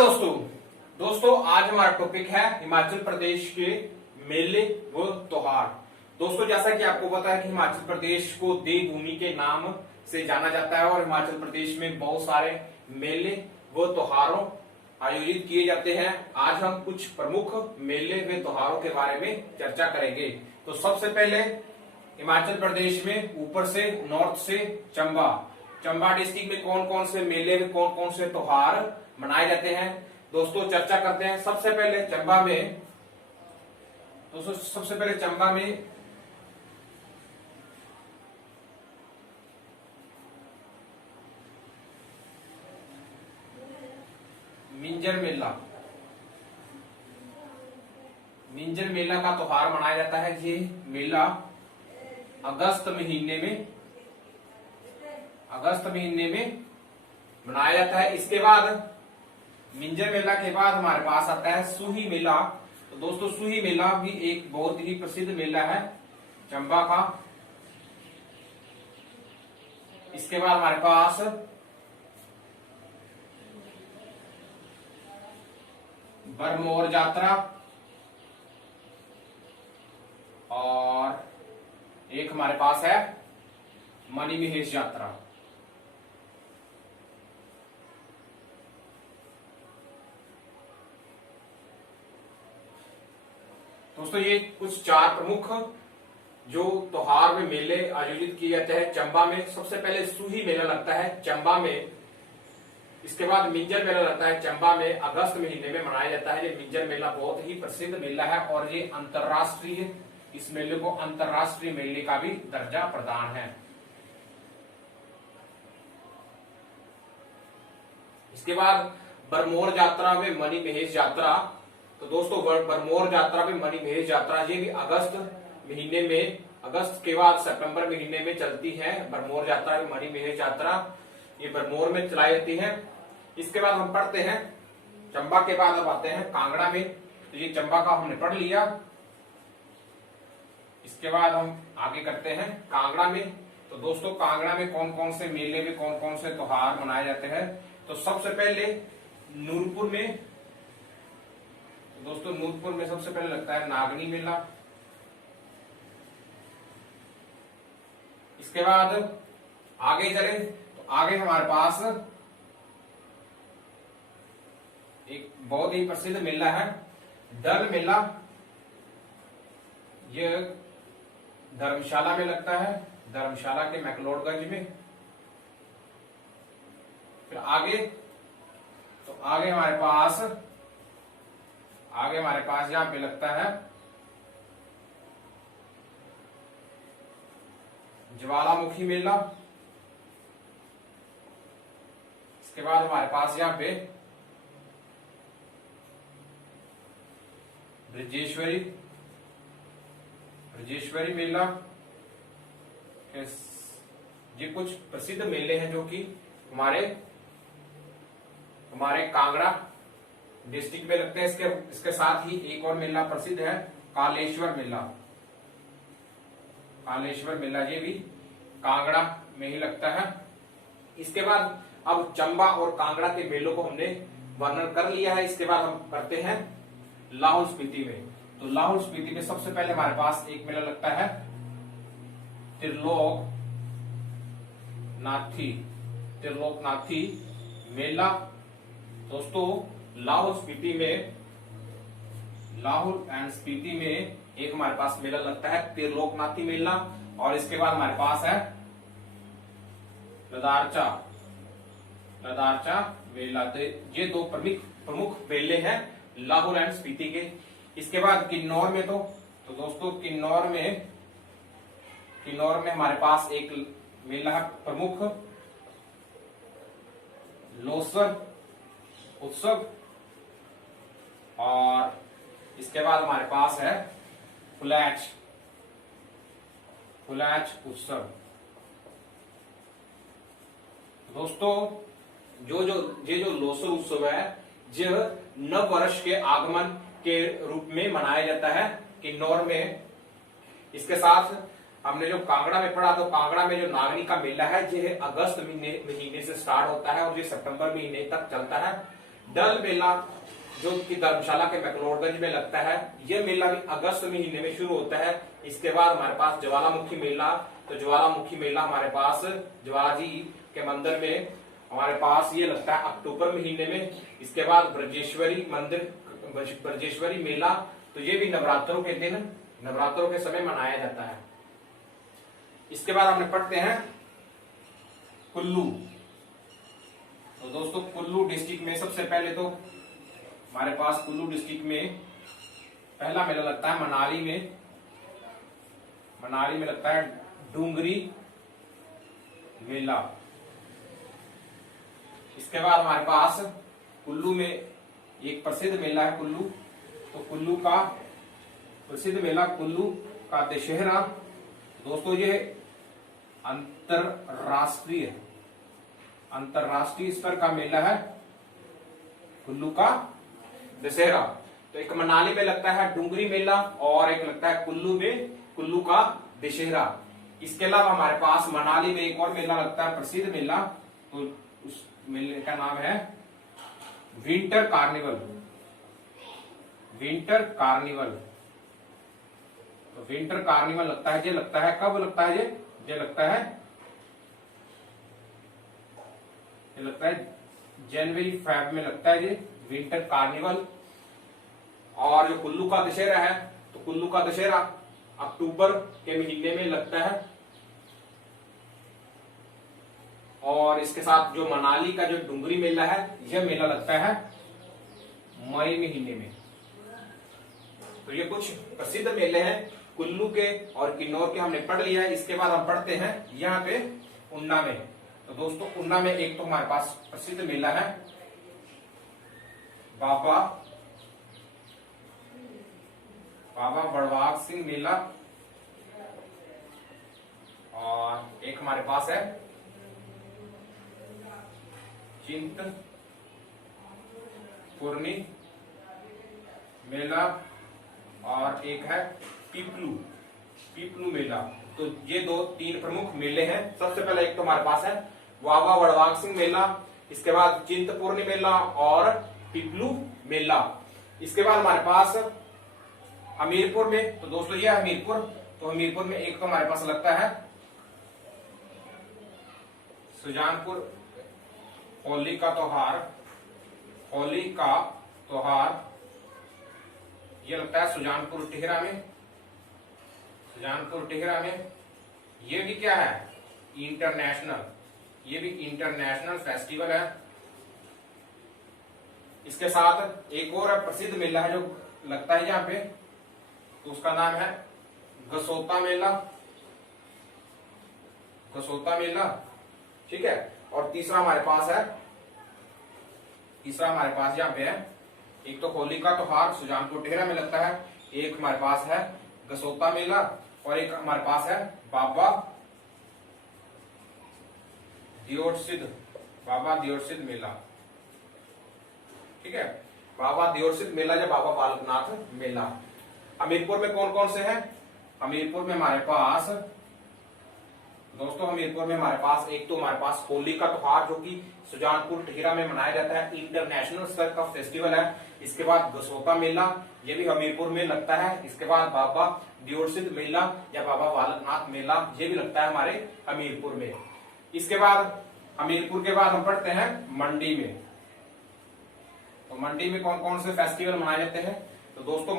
दोस्तों दोस्तों आज हमारा टॉपिक है हिमाचल प्रदेश के मेले व त्योहार। दोस्तों जैसा कि आपको पता है कि हिमाचल प्रदेश को देवभूमि के नाम से जाना जाता है और हिमाचल प्रदेश में बहुत सारे मेले व त्योहारों आयोजित किए जाते हैं। आज हम कुछ प्रमुख मेले व त्योहारों के बारे में चर्चा करेंगे। तो सबसे पहले हिमाचल प्रदेश में ऊपर से नॉर्थ से चंबा डिस्ट्रिक्ट में कौन कौन से मेले में कौन कौन से त्योहार मनाए जाते हैं दोस्तों चर्चा करते हैं। सबसे पहले चंबा में मिंजर मेला का त्योहार मनाया जाता है। ये मेला अगस्त महीने में मनाया जाता है। इसके बाद मिंजर मेला के बाद हमारे पास आता है सूही मेला। तो दोस्तों सूही मेला भी एक बहुत ही प्रसिद्ध मेला है चंबा का। इसके बाद हमारे पास बरमोर यात्रा और एक हमारे पास है मणिमहेश यात्रा। दोस्तों ये कुछ चार प्रमुख जो त्योहार में मेले आयोजित किए जाते हैं चंबा में। सबसे पहले सूही मेला लगता है चंबा में। इसके बाद मिंजर मेला लगता है चंबा में, अगस्त महीने में मनाया जाता है। ये मिंजर मेला बहुत ही प्रसिद्ध मेला है और ये अंतरराष्ट्रीय, इस मेले को अंतरराष्ट्रीय मेले का भी दर्जा प्रदान है। इसके बाद बरमोर यात्रा में मणिमहेश यात्रा। तो दोस्तों बरमोर यात्रा में मणिमहेश यात्रा ये भी अगस्त के बाद सितंबर महीने में चलती है। बरमोर यात्रा में मणिमहेश यात्रा ये बरमोर में चलाई जाती है। इसके बाद हम पढ़ते हैं चंबा के बाद अब आते हैं कांगड़ा में। तो ये चंबा का हमने पढ़ लिया। इसके बाद हम आगे करते हैं कांगड़ा में। तो दोस्तों कांगड़ा में कौन कौन से मेले में कौन कौन से त्योहार मनाए जाते हैं। तो सबसे पहले नूरपुर में, दोस्तों नूरपुर में सबसे पहले लगता है नागनी मेला। इसके बाद आगे चले तो आगे हमारे पास एक बहुत ही प्रसिद्ध मेला है डल मेला। यह धर्मशाला में लगता है, धर्मशाला के मैक्लोडगंज में। फिर आगे हमारे पास यहां पे लगता है ज्वालामुखी मेला। इसके बाद हमारे पास यहां पे ब्रजेश्वरी मेला। ये कुछ प्रसिद्ध मेले हैं जो कि हमारे कांगड़ा डिस्ट्रिक्ट में लगते हैं। इसके साथ ही एक और मेला प्रसिद्ध है कालेश्वर मेला ये भी कांगड़ा में ही लगता है। इसके बाद अब चंबा और कांगड़ा के मेलों को हमने वर्णन कर लिया है। इसके बाद हम करते हैं लाहौल स्पीति में। तो लाहौल स्पीति में सबसे पहले हमारे पास एक मेला लगता है त्रिलोकनाथी मेला। दोस्तों लाहौल एंड स्पीति में एक हमारे पास मेला लगता है त्रिलोकनाथी मेला। और इसके बाद हमारे पास है लदारचा मेला। तो ये दो प्रमुख मेले हैं लाहौल एंड स्पीति के। इसके बाद किन्नौर में तो दोस्तों किन्नौर में हमारे पास एक मेला है प्रमुख लोसर उत्सव। और इसके बाद हमारे पास है फुलैच उत्सव। दोस्तों जो लोसर उत्सव है यह नव वर्ष के आगमन के रूप में मनाया जाता है किन्नौर में। इसके साथ हमने जो कांगड़ा में पढ़ा, तो कांगड़ा में जो नागनी का मेला है ये अगस्त महीने से स्टार्ट होता है और ये सितंबर महीने तक चलता है। डल मेला जो कि धर्मशाला के मैक्लोडगंज में लगता है, यह मेला भी अगस्त महीने में शुरू होता है। इसके बाद हमारे पास ज्वालामुखी मेला, तो ज्वालामुखी मेला हमारे पास ज्वाला जी के मंदिर में हमारे पास ये लगता है अक्टूबर महीने में। इसके बाद ब्रजेश्वरी मंदिर, ब्रजेश्वरी मेला, तो ये भी नवरात्रों के दिन, नवरात्रों के समय मनाया जाता है। इसके बाद हमने पढ़ते हैं कुल्लू। तो दोस्तों कुल्लू डिस्ट्रिक्ट में सबसे पहले तो हमारे पास कुल्लू डिस्ट्रिक्ट में पहला मेला लगता है मनाली में। मनाली में लगता है डूंगरी मेला। इसके बाद हमारे पास कुल्लू में एक प्रसिद्ध मेला है कुल्लू, तो कुल्लू का प्रसिद्ध मेला कुल्लू का दशहरा। दोस्तों ये अंतरराष्ट्रीय स्तर का मेला है कुल्लू का दशहरा। तो एक मनाली में लगता है डूंगरी मेला और एक लगता है कुल्लू में कुल्लू का दशहरा। इसके अलावा हमारे पास मनाली में एक और मेला लगता है प्रसिद्ध मेला, तो उस मेले का नाम है विंटर कार्निवल। विंटर कार्निवल, तो विंटर कार्निवल लगता है, ये लगता है कब लगता है, ये लगता है जनवरी फेब में लगता है ये विंटर कार्निवल। और जो कुल्लू का दशहरा है, तो कुल्लू का दशहरा अक्टूबर के महीने में लगता है। और इसके साथ जो मनाली का जो डूंगरी मेला है, यह मेला लगता है मई महीने में। तो ये कुछ प्रसिद्ध मेले हैं कुल्लू के और किन्नौर के, हमने पढ़ लिया है। इसके बाद हम पढ़ते हैं यहाँ पे उन्ना में। तो दोस्तों उन्ना में एक तो हमारे पास प्रसिद्ध मेला है बाबा बड़वाग सिंह मेला, और एक हमारे पास है चिंतपूर्णी मेला, और एक है पीपलू मेला। तो ये दो तीन प्रमुख मेले हैं। सबसे पहले एक तो हमारे पास है बाबा बड़वाग सिंह मेला, इसके बाद चिंतपूर्णी मेला और पीपलू मेला। इसके बाद हमारे पास हमीरपुर में, तो दोस्तों ये हमीरपुर, तो हमीरपुर में एक तो हमारे पास लगता है सुजानपुर होली का त्योहार, ये लगता है सुजानपुर टिहरा में। ये भी क्या है इंटरनेशनल फेस्टिवल है। इसके साथ एक और प्रसिद्ध मेला है जो लगता है यहाँ पे, तो उसका नाम है गसोता मेला, ठीक है। और तीसरा हमारे पास यहाँ पे है, एक तो होली का त्योहार सुजानपुर टिहरा में लगता है, एक हमारे पास है गसोता मेला, और एक हमारे पास है बाबा दियोरसिद्ध मेला, ठीक है। बाबा दियोरसिद्ध मेला या बाबा बालकनाथ मेला। हमीरपुर में कौन कौन से हैं? हमीरपुर में हमारे पास एक तो हमारे पास होली का त्योहार जो कि सुजानपुर टिहरा में मनाया जाता है, इंटरनेशनल स्तर का फेस्टिवल है। इसके बाद गसोता मेला, ये भी हमीरपुर में लगता है। इसके बाद बाबा दियोरसिद्ध मेला या बाबा बालकनाथ मेला, ये भी लगता है हमारे हमीरपुर में। इसके बाद हमीरपुर के बाद हम पढ़ते हैं मंडी में। तो मंडी में कौन कौन से फेस्टिवल मनाए जाते हैं? तो दोस्तों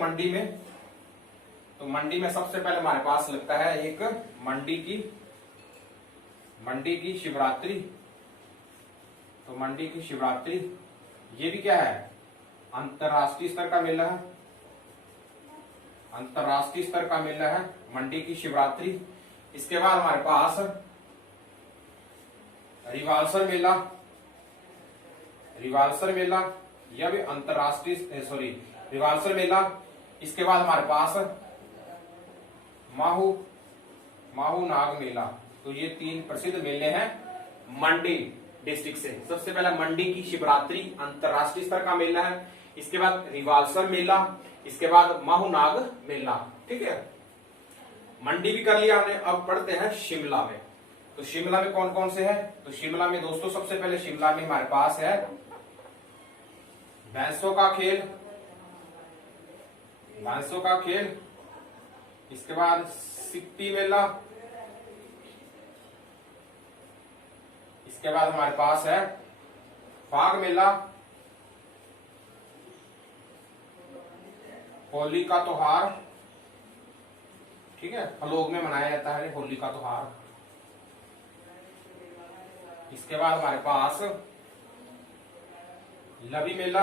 मंडी में सबसे पहले हमारे पास लगता है एक मंडी की शिवरात्रि। तो मंडी की शिवरात्रि, ये भी क्या है, अंतरराष्ट्रीय स्तर का मेला है मंडी की शिवरात्रि। इसके बाद हमारे पास रिवाल्सर मेला, यह भी अंतरराष्ट्रीय रिवाल्सर मेला। इसके बाद हमारे पास माहू नाग मेला। तो ये तीन प्रसिद्ध मेले हैं मंडी डिस्ट्रिक्ट से। सबसे पहला मंडी की शिवरात्रि अंतरराष्ट्रीय स्तर का मेला है, इसके बाद रिवाल्सर मेला, इसके बाद माहू नाग मेला, ठीक है। मंडी भी कर लिया हमने। अब पढ़ते हैं शिमला में। तो शिमला में कौन कौन से हैं? तो शिमला में दोस्तों सबसे पहले शिमला में हमारे पास है भैंसों का खेल, भैंसों का खेल। इसके बाद सिप्पी मेला। इसके बाद हमारे पास है फाग मेला, होली का त्योहार, ठीक है, फलोग में मनाया जाता है होली का त्योहार। इसके बाद हमारे पास लवी मेला।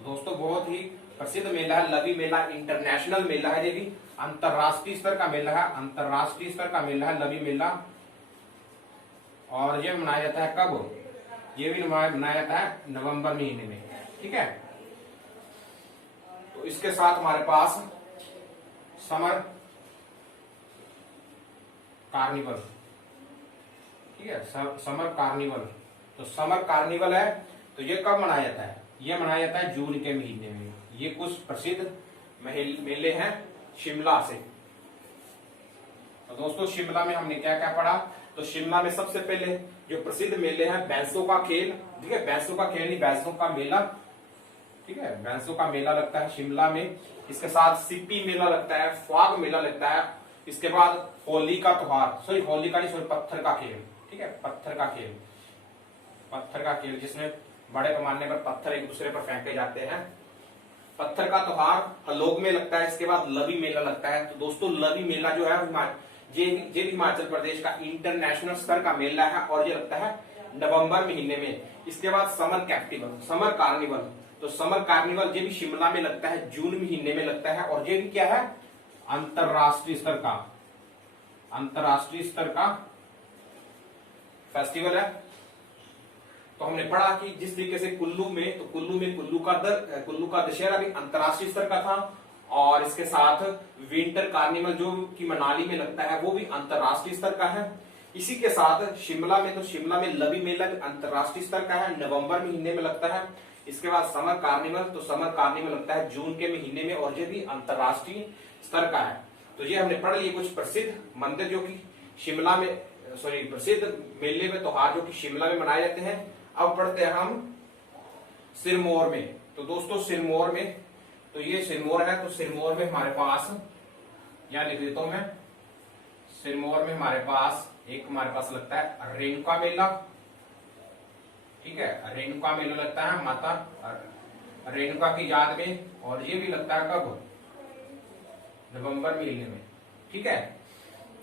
दोस्तों बहुत ही प्रसिद्ध मेला है लवी मेला, इंटरनेशनल मेला है, ये भी अंतरराष्ट्रीय स्तर का मेला है, अंतरराष्ट्रीय स्तर का मेला है लवी मेला। और ये मनाया जाता है कब? ये भी मनाया जाता है नवंबर महीने में, ठीक है। तो इसके साथ हमारे पास समर कार्निवल, ठीक है, समर कार्निवल। तो समर कार्निवल है, तो ये कब मनाया जाता है? ये मनाया जाता है जून के महीने में। ये कुछ प्रसिद्ध मेले हैं शिमला से। तो दोस्तों शिमला में हमने क्या क्या पढ़ा? तो शिमला में सबसे पहले जो प्रसिद्ध मेले हैं, भैंसों का खेल, ठीक है, भैंसों का खेल नहीं, भैंसों का मेला, ठीक है, भैंसों का मेला लगता है शिमला में। इसके साथ सिप्पी मेला लगता है, फाग मेला लगता है। इसके बाद होली का त्योहार, सॉरी होली का नहीं, सॉरी पत्थर का खेल, ठीक है, पत्थर का खेल, पत्थर का खेल जिसमें बड़े पैमाने पर पत्थर एक दूसरे पर फेंके जाते हैं, पत्थर का त्योहार हलोग में लगता है। इसके बाद लवी मेला लगता है। तो दोस्तों लवी मेला जो है ये भी हिमाचल प्रदेश का इंटरनेशनल स्तर का मेला है और ये लगता है नवंबर महीने में। इसके बाद समर कैप्टिवल, समर कार्निवल। तो समर कार्निवल ये भी शिमला में लगता है, जून महीने में लगता है और ये भी क्या है? अंतरराष्ट्रीय स्तर का, अंतरराष्ट्रीय स्तर का फेस्टिवल है। तो हमने पढ़ा कि जिस तरीके से कुल्लू में, तो कुल्लू का दशहरा भी अंतरराष्ट्रीय स्तर का था और इसके साथ विंटर कार्निवल जो कि मनाली में लगता है वो भी अंतरराष्ट्रीय स्तर का है। इसी के साथ शिमला में, तो शिमला में लवी मेला भी अंतरराष्ट्रीय स्तर का है, नवंबर महीने में लगता है। इसके बाद समर कार्निवल, तो समर कार्निवल लगता है जून के महीने में और ये भी अंतरराष्ट्रीय स्तर का है। तो ये हमने पढ़ लिए कुछ प्रसिद्ध मंदिर जो कि शिमला में, सॉरी प्रसिद्ध मेले में त्योहार जो कि शिमला में मनाए जाते हैं। अब पढ़ते हैं हम सिरमौर में। तो दोस्तों सिरमौर में, तो ये सिरमौर है, तो सिरमौर में हमारे पास, यहां लिख देता हूं मैं, सिरमौर में हमारे पास लगता है रेणुका मेला, ठीक है, रेणुका मेला लगता है माता रेणुका की याद में और ये भी लगता है कब? नवंबर महीने में, ठीक है।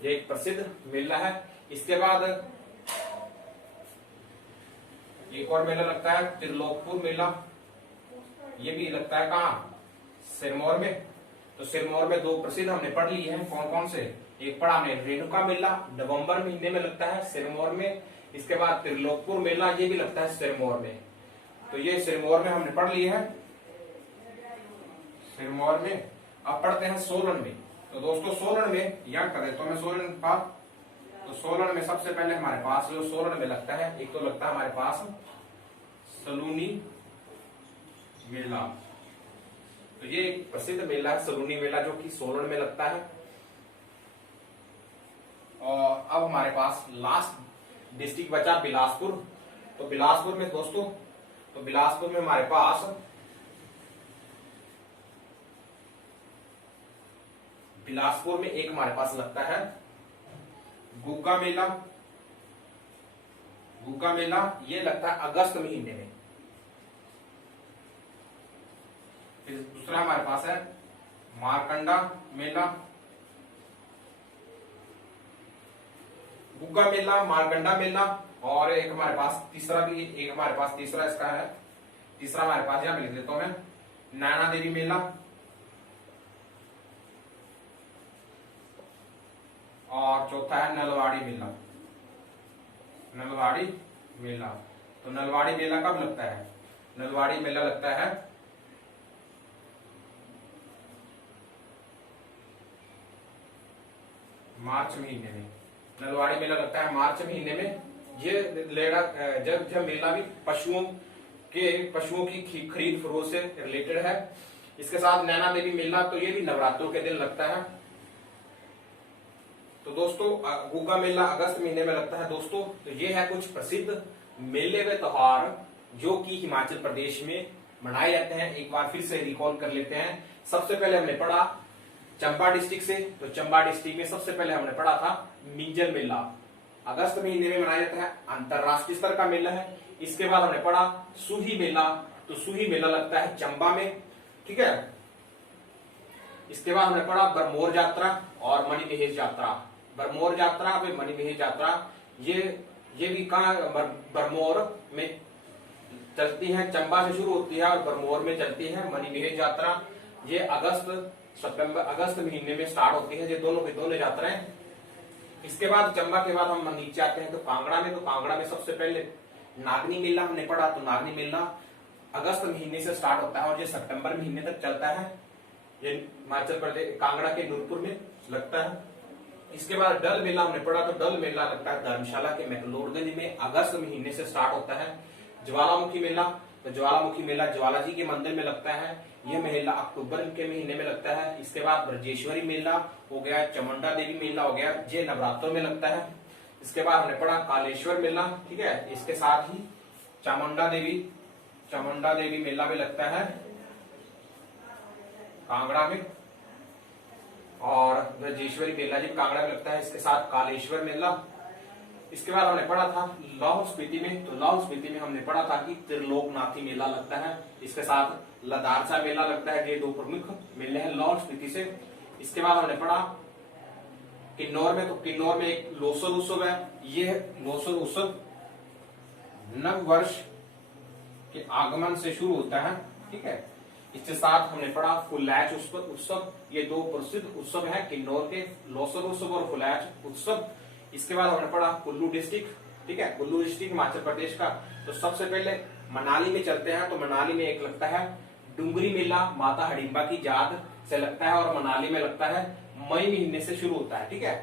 ये एक प्रसिद्ध मेला है। इसके बाद एक और मेला लगता है त्रिलोकपुर मेला, ये भी लगता है कहाँ? सिरमौर में। तो सिरमौर में दो प्रसिद्ध हमने पढ़ लिए हैं, कौन कौन से? एक पढ़ा हमने रेणुका मेला, नवंबर महीने में लगता है सिरमौर में। इसके बाद त्रिलोकपुर मेला, ये भी लगता है सिरमौर में। तो ये सिरमौर में हमने पढ़ लिए हैं, सिरमौर में। अब पढ़ते हैं सोलन में। तो दोस्तों सोलन में याद कर देता हूं मैं सोलन का। तो सोलन में सबसे पहले हमारे पास जो सोलन में लगता है, एक तो लगता है हमारे पास सलूनी मेला। तो ये एक प्रसिद्ध मेला है सलूनी मेला जो कि सोलन में लगता है। और अब हमारे पास लास्ट डिस्ट्रिक्ट बचा बिलासपुर। तो बिलासपुर में दोस्तों, तो बिलासपुर में हमारे पास बिलासपुर में एक हमारे पास लगता है गुग्गा मेला। गुग्गा मेला ये लगता है अगस्त महीने में। फिर दूसरा हमारे पास है मारकंडा मेला। गुग्गा मेला, मारकंडा मेला और एक हमारे पास तीसरा भी, एक हमारे पास तीसरा इसका है, तीसरा हमारे पास यहां लिख देता हूं मैं, नैना देवी मेला। और चौथा है नलवाड़ी मेला, नलवाड़ी मेला। तो नलवाड़ी मेला कब लगता है? नलवाड़ी मेला लगता है मार्च महीने में। नलवाड़ी मेला लगता है मार्च महीने में। ये लेड़ा जब मेला भी पशुओं की खरीद फरोख्त से रिलेटेड है। इसके साथ नैना देवी मेला, तो ये भी नवरात्रों के दिन लगता है। तो दोस्तों गुग्गा मेला अगस्त महीने में लगता है दोस्तों। तो ये है कुछ प्रसिद्ध मेले व त्योहार जो कि हिमाचल प्रदेश में मनाए जाते हैं, एक बार फिर से रिकॉल कर लेते हैं। सबसे पहले हमने पढ़ा चंबा डिस्ट्रिक्ट से, तो चंबा डिस्ट्रिक्ट में सबसे पहले हमने पढ़ा था मिंजर मेला, अगस्त महीने में मनाया जाता है, अंतरराष्ट्रीय स्तर का मेला है। इसके बाद हमने पढ़ा सूही मेला, तो सूही मेला लगता है चंबा में, ठीक है। इसके बाद हमने पढ़ा बरमोर यात्रा और मणिमहेश यात्रा। बरमोर यात्रा व मणिमहेश यात्रा ये भी कहाँ बरमोर में चलती है, चंबा से शुरू होती है और बरमोर में चलती है। मणिमहेश यात्रा ये अगस्त महीने में स्टार्ट होती है, ये दोनों की दोनों यात्राएं। इसके बाद चंबा के बाद हम नीचे आते हैं तो कांगड़ा में, तो कांगड़ा में सबसे पहले नागनी मेला हमने पढ़ा, तो नागनी मेला अगस्त महीने से स्टार्ट होता है और ये सितंबर महीने तक चलता है, ये हिमाचल प्रदेश कांगड़ा के नूरपुर में लगता है। इसके बाद डल मेला हमने पढ़ा, तो डल मेला लगता है धर्मशाला के मैक्लोडगंज में, अगस्त महीने से स्टार्ट होता है। ज्वालामुखी मेला, तो ज्वालामुखी मेला ज्वाला जी के मंदिर में लगता है, यह मेला अक्टूबर के महीने में लगता है। इसके बाद ब्रजेश्वरी मेला हो गया, चामुंडा देवी मेला हो गया, ये नवरात्रों में लगता है। इसके बाद हमने पढ़ा कालेश्वर मेला, ठीक है, इसके साथ ही चामुंडा देवी मेला भी लगता है कांगड़ा में, और ब्रजेश्वरी मेला जी कांगड़ा में लगता है, इसके साथ कालेश्वर मेला। इसके बाद हमने पढ़ा था लाहौल स्पीति में, तो लाहौल स्पीति में हमने पढ़ा था कि त्रिलोकनाथी मेला लगता है, इसके साथ लदारसा मेला लगता है, ये दो प्रमुख मेले हैं लाहौल स्पीति से। इसके बाद हमने पढ़ा किन्नौर में, तो किन्नौर में एक लोसर उत्सव है, ये लोसर उत्सव नव वर्ष के आगमन से शुरू होता है, ठीक है। इसके साथ हमने पढ़ा फुलैच उत्सव, ये दो प्रसिद्ध उत्सव है किन्नौर के, लोसर उत्सव और फुलैच उत्सव। इसके बाद हमने पढ़ा कुल्लू डिस्ट्रिक्ट, ठीक है, कुल्लू डिस्ट्रिक्ट हिमाचल प्रदेश का। तो सबसे पहले मनाली में चलते हैं, तो मनाली में एक लगता है डुंगरी मेला, माता हडिम्बा की याद से लगता है, और मनाली में लगता है मई महीने से शुरू होता है, ठीक है।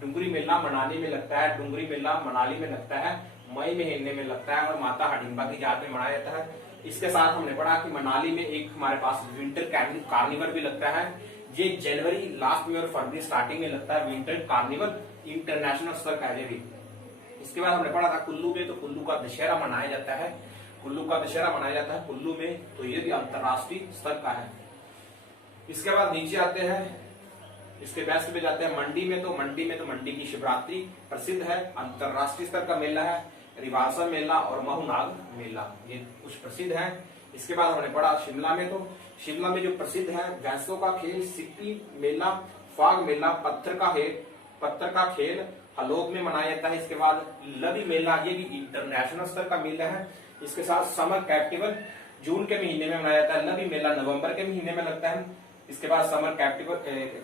डुंगरी मेला मनाली में लगता है, डुंगरी मेला मनाली में लगता है, मई महीने में लगता है और माता हडिम्बा की याद में मनाया जाता है। इसके साथ हमने पढ़ा कि मनाली में एक हमारे पास विंटर कार्निवल भी लगता है, ये जनवरी लास्ट में और फरवरी स्टार्टिंग में लगता है, विंटर कार्निवल इंटरनेशनल स्तर का है भी। इसके बाद हमने पढ़ा था कुल्लू में, तो कुल्लू का दशहरा मनाया जाता है, कुल्लू का दशहरा मनाया जाता है कुल्लू में, तो ये भी अंतरराष्ट्रीय स्तर का है। इसके बाद नीचे आते हैं, इसके वेस्ट में जाते हैं मंडी में, तो मंडी की शिवरात्रि प्रसिद्ध है, अंतरराष्ट्रीय स्तर का मेला है, रिवासा मेला और महुनाग मेला ये कुछ प्रसिद्ध है। इसके बाद हमने पढ़ा शिमला में, तो शिमला में जो प्रसिद्ध है भैंसों का खेल, सिप्पी मेला, फाग मेला, पत्थर का खेल हलोग में मनाया जाता है। इसके बाद लवी मेला, ये भी इंटरनेशनल स्तर का मेला है। इसके साथ समर कैप्टिवल जून के महीने में मनाया जाता है, लवी मेला नवंबर के महीने में लगता है। इसके बाद समर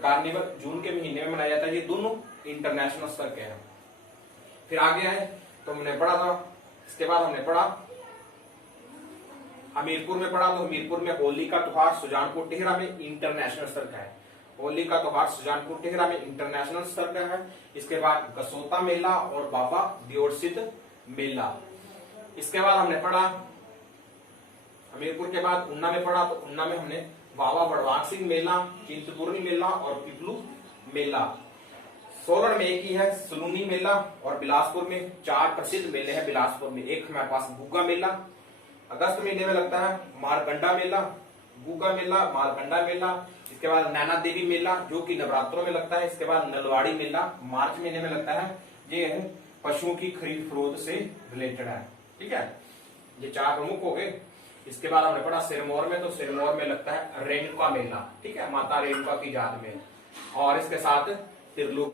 कार्निवल जून के महीने में मनाया जाता है, ये दोनों इंटरनेशनल स्तर के हैं। फिर आगे है तो हमने पढ़ा था, इसके बाद हमने पढ़ा हमीरपुर में पढ़ा, तो हमीरपुर में होली का त्योहार सुजानपुर टेहरा में इंटरनेशनल स्तर का है, होली का त्योहार सुजानपुर टेहरा में इंटरनेशनल स्तर का है। इसके बाद गसोता मेला और बाबा दियोरसिद्ध मेला। इसके बाद हमने पढ़ा हमीरपुर के बाद उन्ना में पढ़ा, तो उन्ना में हमने बाबा बड़वाग सिंह मेला, चिंतपूर्णी मेला और पिपलू मेला। सोलन में एक ही है सलूनी मेला, और बिलासपुर में चार प्रसिद्ध मेले हैं। बिलासपुर में एक हमारे पास गुगा मेला अगस्त महीने में लगता है, मारकंडा मेला, गुगा मेला, मारकंडा मेला। इसके बाद नैना देवी मेला जो कि नवरात्रों में लगता है। इसके बाद नलवाड़ी मेला मार्च महीने में लगता है, ये पशुओं की खरीद फरोख्त से रिलेटेड है, ठीक है। ये चार प्रमुख हो गए। इसके बाद हमने पढ़ा सिरमौर में, तो सिरमौर में लगता है रेणुका मेला, ठीक है, माता रेणुका की याद में। और इसके साथ त्रिलोक